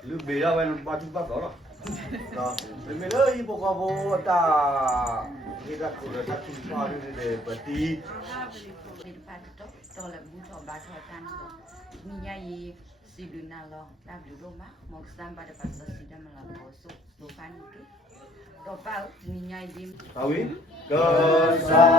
lu beda kan baju apa nah, memang ibu kamu tak kita sudah tak jumpa di peti. Tolak butuh baca kan, minyak siduna loh, tapi rumah mau sampai pada pasal sudah melapor sukan itu. Topal minyak di. Kawin kesayang.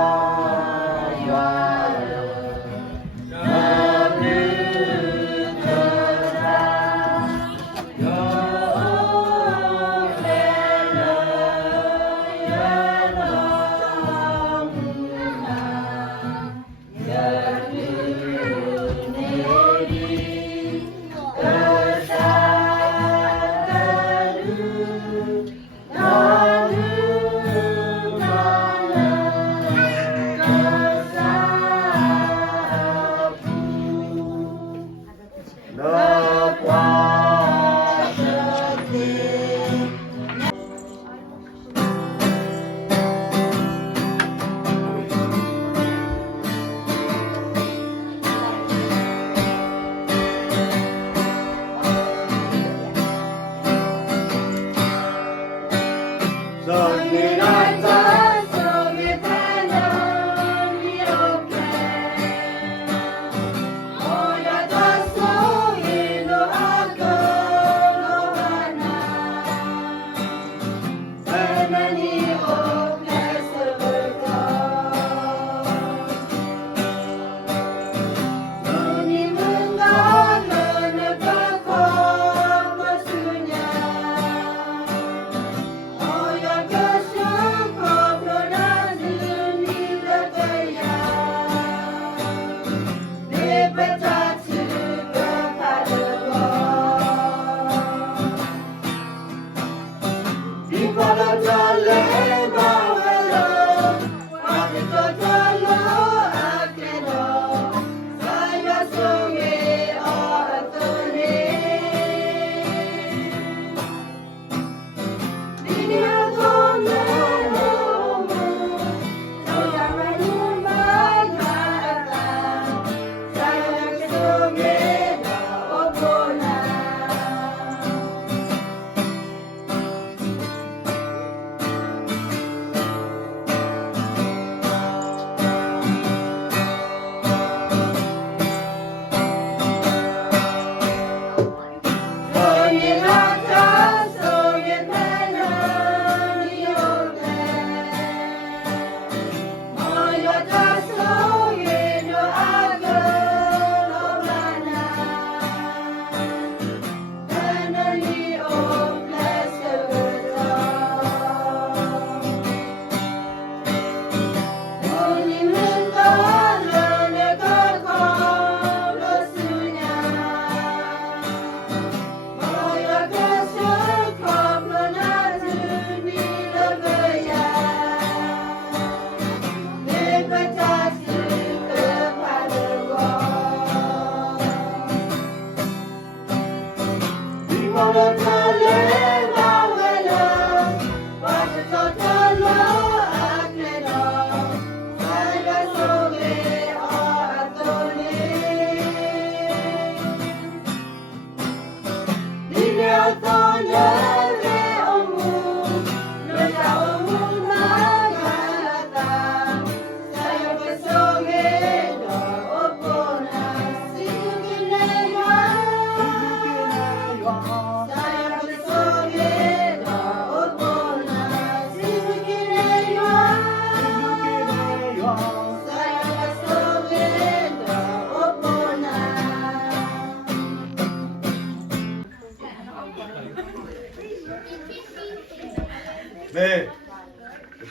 네,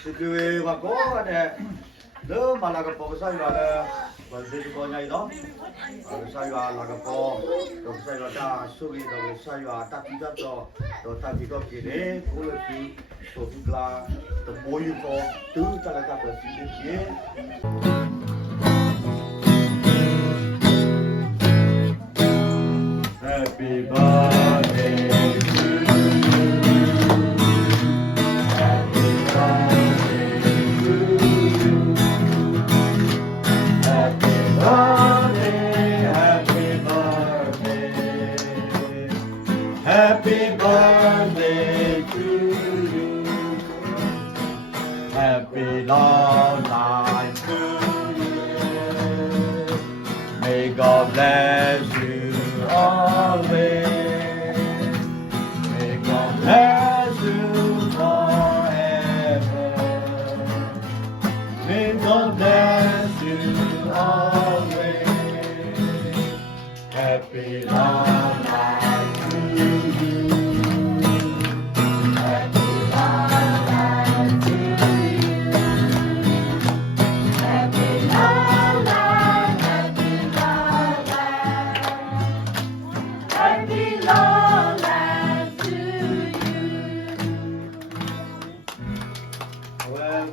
시주에 갖고 네, 너 말라가 보고 사이와가 원세주 거냐 이거? 사이와 나가고 또 사이와다 수비 또 사이와 딱 뒤잡죠. 또딱 이거 기네 콜레티 소주라 또 모이고 또 잘라가 버시지. 네, Happy birthday to you. Happy birthday to you. Happy birthday, happy birthday. Happy birthday to you. Happy long life to you. May God bless you always. May God bless you forever. May God bless you always. Happy long life to you. Happy long life to you. Happy long life, happy long life. Happy long life to you. Well,